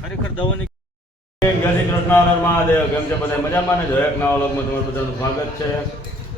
ખરેખર દવાની જય શ્રી કૃષ્ણ મહાદેવ. કેમ છે બધા મજામાં ને? જો એક નવા વ્લોગમાં તમારું બધાનું સ્વાગત છે.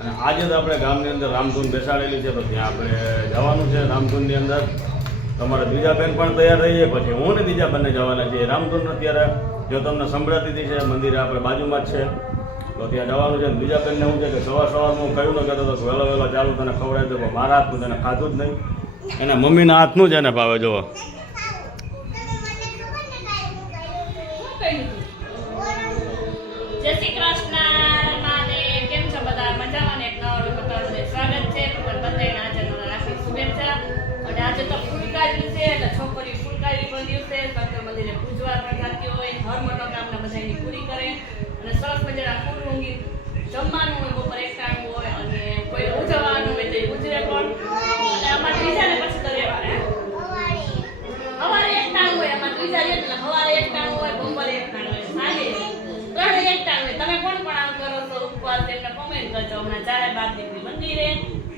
અને આજે તો આપણે ગામની અંદર રામધૂન બેસાડેલી છે, તો ત્યાં આપણે જવાનું છે રામધૂનની અંદર. તમારા બીજા બેન પણ તૈયાર રહીએ, પછી હું ને બીજા બંને જવાના છીએ રામધૂન. અત્યારે જો તમને સંભળાતી છે મંદિર આપણે બાજુમાં જ છે, તો ત્યાં જવાનું છે. બીજા બેનને શું છે કે સવારમાં હું કહ્યું ન કહેતો તો વહેલો વહેલો ચાલુ તને ખવડાવી દો, પણ મારા હાથનું તને ખાધું જ નહીં. એના મમ્મીના હાથનું જ એને ભાવે. જોવો જય શ્રી કૃષ્ણ મહાદેવ. કેમ છો બધા? મજામાં ને? એક નવા લોકોનું સ્વાગત છે. બધાના જન્મના રાખી શુભેચ્છા. અને આજે તો ફૂલકારી છે, એટલે છોકરી ફૂલકારી પણ દિવસે શંકર મંદિરે પૂજવા પણ થતી હોય, હર મનોકામના બધાની પૂરી કરે. અને સરસ મજાના ફૂલ ઊંઘી જમવાનું હોય, બપોરે એક ટાણું હોય, અને કોઈ ઉજવવાનું હોય તો એ ઉજવે પણ. અને અમારે બીજાને પછી તો રહેવાના સવારે એક ટાણું હોય, અમારે બીજા એટલે સવારે એક ટાણું હોય, બપોરે એક ટાણું હોય, સાંજે ત્રણે એક ટાણું હોય. તમે કોણ પણ આમ કરો છો ઉપવાસ એમને કોમેન્ટ કરજો. હમણાં ચારે બાર દીકરી મંદિરે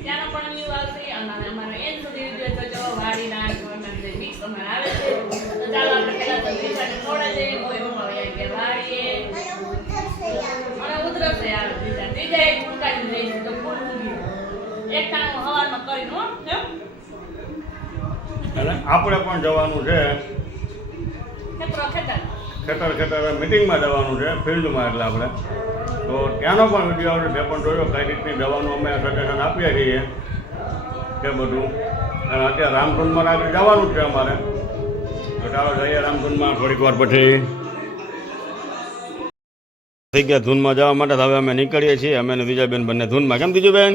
ત્યાંનો પણ વ્યૂ આવશે. અને અમારો એન્ડ સુધી વિડીયો જોજો. વાડીના મિક્સ અમારે આવે છે, તો ચાલો આપણે પહેલા તો બીજાને ખવડાવી દઈએ. કોઈ મમ્મી કે વાડીએ અને ઉધરસે આવે બીજા એક ફૂલકારી લઈશું તો ફૂલ ઊંઘી એક ટાણું સવારમાં કરીને હો. અને આપણે પણ જવાનું છે ખેતર મિટિંગમાં જવાનું છે, ફિલ્ડમાં. એટલે આપણે તો ત્યાંનો પણ વિડીયો આપણે મેં પણ જોયો કઈ રીતની દવાનું અમે સજેશન આપીએ છીએ કે બધું. અને અત્યારે રામધૂનમાં આગળ જવાનું જ છે અમારે, તો ચાલો જઈએ રામધૂનમાં. થોડીક વાર પછી થઈ ગયા ધૂનમાં જવા માટે. હવે અમે નીકળીએ છીએ, અમે ને બીજા બેન બંને ધૂનમાં. કેમ બીજું બેન?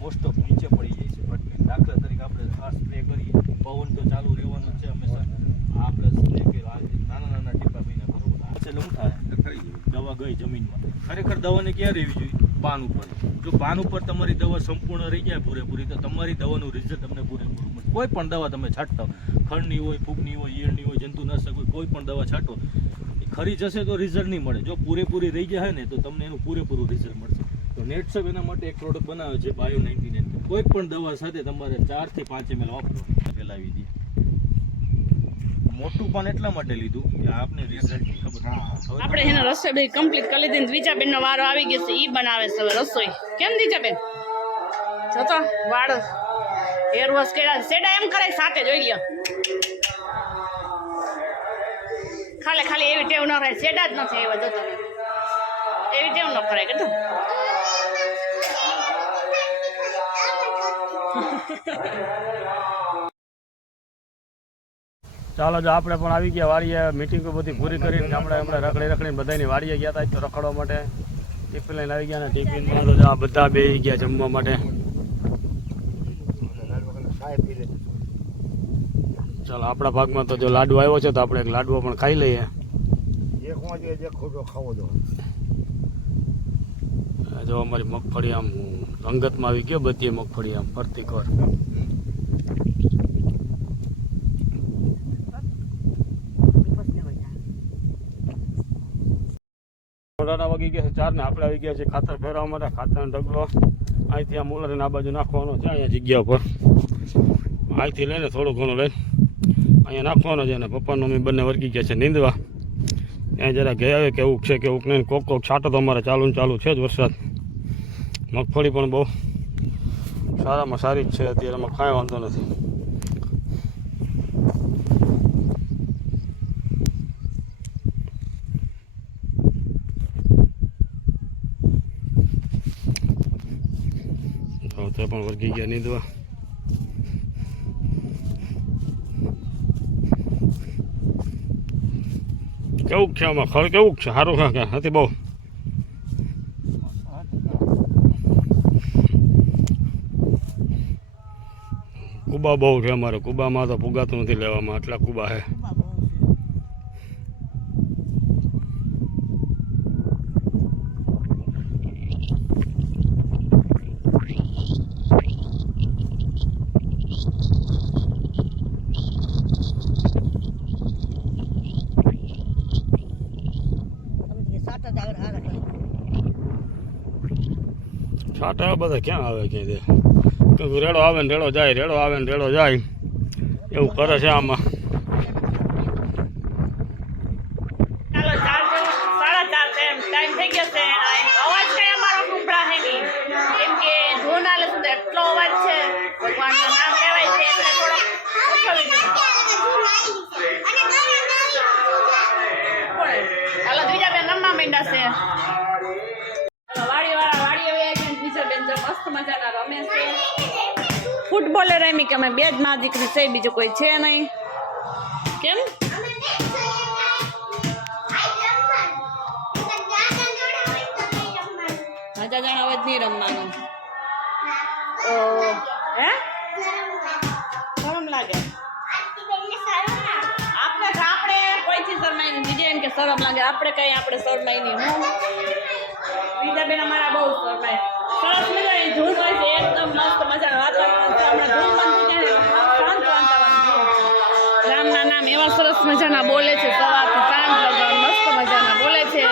મોસ્ટ ઓફ નીચે પડી જાય છે ફટકે. દાખલા તરીકે આપણે આ સ્પ્રે કરીએ, પવન તો ચાલુ રહેવાનું છે હંમેશા. આપણે સ્પ્રે કર્યો નાના નાના ટીપા પીને બરોબર એટલે શું થાય? દવા ગઈ જમીનમાં. ખરેખર દવાને ક્યાં રહેવી જોઈએ? પાન ઉપર. જો પાન ઉપર તમારી દવા સંપૂર્ણ રહી જાય પૂરેપૂરી, તો તમારી દવાનું રિઝલ્ટ તમને પૂરેપૂરું મળે. કોઈ પણ દવા તમે છાંટતા ખંડની હોય, ફૂગની હોય, ઈયળની હોય, જંતુનાશક હોય, કોઈ પણ દવા છાંટો ખરી જશે તો રિઝલ્ટ નહીં મળે. જો પૂરેપૂરી રહી જાય ને તો તમને એનું પૂરેપૂરું રિઝલ્ટ મળશે. તો નેટસબ એના માટે એક પ્રોડક્ટ બનાવે છે બાયો 99. કોઈ પણ દવા સાથે તમારે 4 થી 5 ml વાપરવાનું ફેલાવી દે. મોટું પણ એટલા માટે લીધું કે આપને રિઝલ્ટ ખબર. આપણે એનો રસોઈ બધી કમ્પ્લીટ કરી લીધી. દીજાબેન નો વારો આવી ગયો છે, ઈ બનાવે છે હવે રસોઈ. કેમ દીજાબેન? જો તો વાળ હેર વોશ કર્યા, સેડા એમ કરે સાથે જોઈ લ્યો. ખાલી એવી ટેવ ન રહે, સેડા જ નથી એવા. જો તમે એવી ટેવ ન કરાય કે ચાલો, જો આપણે પણ આવી ગયા વાડીએ. મિટિંગો બધી પૂરી કરીને આપણે રખડીને બધાની વાડીએ ગયા હતા તો રખડવા માટે. ટિફિન લઈને આવી ગયા ને ટિફિનમાં તો બધા બેસી ગયા જમવા માટે. ચાલો, આપણા ભાગમાં તો જો લાડુ આવ્યો છે તો આપણે એક લાડવો પણ ખાઈ લઈએ. જો અમારી મગફળી આમ રંગતમાં આવી ગયો, બધી મગફળી આમ ફરતી કર. વાગી ગયા છે 4 ને આપણે આવી ગયા છે ખાતર ફેરવવા માટે. ખાતરનો ઢગલો અહીંથી આ મુલરીને આ બાજુ નાખવાનો છે. અહીંયા જગ્યા ઉપર અહીંથી લઈને થોડું ઘણું લઈને અહીંયા નાખવાનો છે. અને પપ્પાનો મમ્મી બંને વર્ગી ગયા છે નીંદવા. ત્યાં જરા ગયા આવે કેવું છે કેવું નહીં. કોક છાંટો તો અમારે ચાલુ છે જ વરસાદ. મગફળી પણ બહુ સારામાં સારી જ છે અત્યારે, એમાં કાંઈ વાંધો નથી. તે પણ વર્ગી ગયા નીંદવા. કેવું છે આમાં ખડ કેવું છે? સારું ખા નથી બહુ. કુબા બહુ છે અમારે. કુબામાં તો પુગાતું નથી લેવામાં, આટલા કુબા છે. છાંટા બધા ક્યાં આવે ક્યાંય રેડો આવે ને રેડો જાય, રેડો આવે ને રેડો જાય એવું કરે છે આમાં. ચાલો 4:30 છે એમ ટાઈમ થઈ ગયો છે. અવાજ કઈ અમારો સંભળાશે નહીં કેમ કે ધૂન આલે છે એટલો અવાજ છે. ભગવાનનું નામ કહેવાય છે એટલે થોડો ઓછો વિડીયો. ચાલો બીજા બેન રમવા માંડ્યા છે. મસ્ત મજાના રમે છે. ફૂટબોલે રમી કે અમે બે જ માં દીકરી છે, બીજું કોઈ છે નહીં. કેમ મજા જણા હવે જ નહીં રમવાનું. ઓ હે શરમ લાગે આપણે કોઈથી શરમાઈ નહીં. બીજે એમ કે શરમ લાગે, આપણે કઈ આપણે શરમાઈ નહીં. હું બીજા બેન અમારા બહુ શરમાય. સરસ મજાની ધૂન હોય છે, એકદમ મસ્ત મજાનું વાતાવરણ છે. હમણાં ધૂન બંધ થઈ જાય શાંત વાતાવરણ. રામના નામ એવા સરસ મજાના બોલે છે, સવારથી સાંજ લગન મસ્ત મજાના બોલે છે.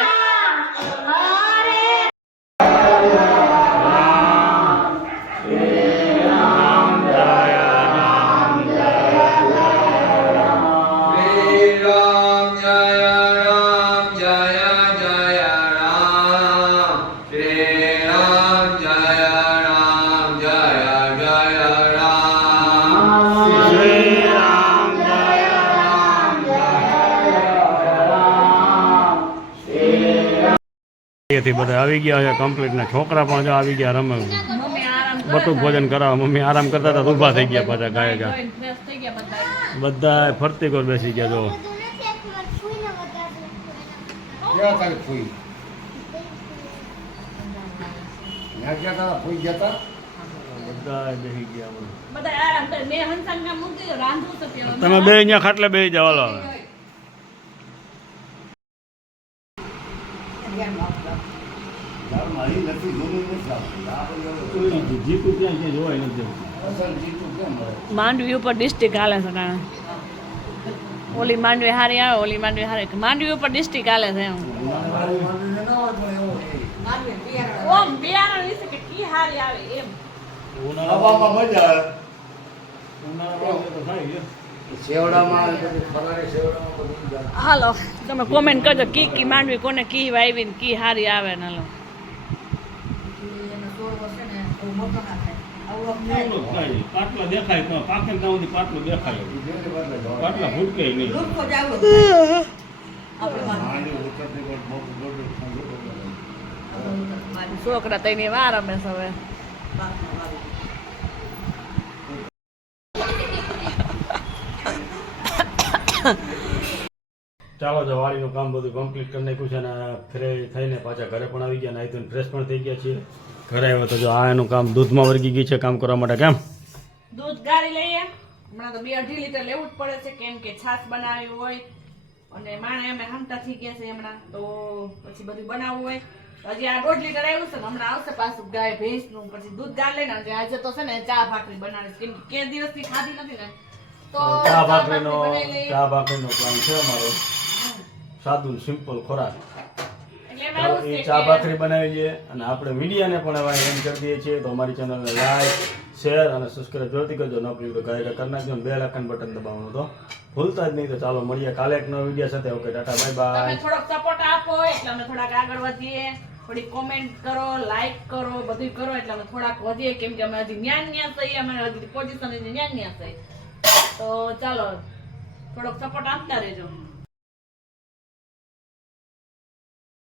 બધા આવી ગયા છે કમ્પ્લીટ. ના છોકરા પણ જો આવી ગયા રમે. બટુક ભોજન કરાવવા મમ્મી આરામ કરતા હતા, ઊભા થઈ ગયા પાછા ગાય ગા. બધા ફરતી કોર બેસી ગયા. જો તમે બે અહીંયા ખાટલે બે જાવ. માંડવી ઉપર ડિસ્ટ્રિક્ટ હાલે છે. ઓલી માંડવી હારી આવે, ઓલી માંડવી હારી. માંડવી ઉપર ડિસ્ટ્રિક્ટ હાલે છે એમ. ઓમ બિયારણ વિશે કે કી હારી આવે એમ. હાલો તમે કોમેન્ટ કરજો કી માંડવી કોને કી વાવી ને કી હારી આવે ને. હાલો પાટલા દેખાય તો પાકે પાટલું દેખાય. પાટલા ભૂટકે નહીં. છોકરા તઈને વાર રમે છે હવે. ચાલો જો વાડીનું કામ બધું કમ્પ્લીટ કરી નાખ્યું છે. અને ફ્રેશ થઈને પાછા ઘરે પણ આવી ગયા, નાહી ધોઈને ફ્રેશ પણ થઈ ગયા છીએ. ઘરે આવ્યો તો જો આ એનું કામ દૂધમાં વર્ગી ગઈ છે કામ કરવા માટે. કેમ દૂધ ગાળી લઈએ. હમણાં તો 2-2.5 લીટર લેવું જ પડે છે કેમ કે છાશ બનાવી હોય અને માણે અમે હમતા થઈ ગયા છે હમણાં, તો પછી બધું બનાવવું હોય. હજી આ 1.5 લીટર આવ્યું છે ને હમણાં આવશે પાછું ગાય ભેંસનું. પછી દૂધ ગાળ લઈને આજે તો છે ને ચા ભાખરી બનાવીશ કેમ કે દિવસથી ખાધી નથી ને, તો ચા ભાખરીનો પ્લાન છે અમારો. સાદું સિમ્પલ ખોરાક. એટલે આવું એ છે ચા કે ભાખરી બનાવી છે અને આપણે મીડિયાને પણ હવે એમ કરી દઈએ છીએ તો અમારી ચેનલને લાઈક શેર અને સબસ્ક્રાઈબ જોતી કરજો. ન પ્લીઝ તો ગાયકા કરી નાખજો અને બેલ આઇકન બટન દબાવવાનું તો ભૂલતા જ નહીં. તો ચાલો મળીએ કાલે એક નવા વિડીયો સાથે. Okay, Tata, bye bye. તમે થોડોક સપોર્ટ આપો એટલે અમે થોડાક આગળ વધીએ. થોડી કોમેન્ટ કરો, લાઈક કરો, બધું કરો એટલે અમે થોડાક વધીએ, કેમ કે અમે હજી ન્યા થઈ, અમે હજી પોઝિશન ન્યા થઈ. તો ચાલો થોડોક સપોર્ટ આપતા રહેજો.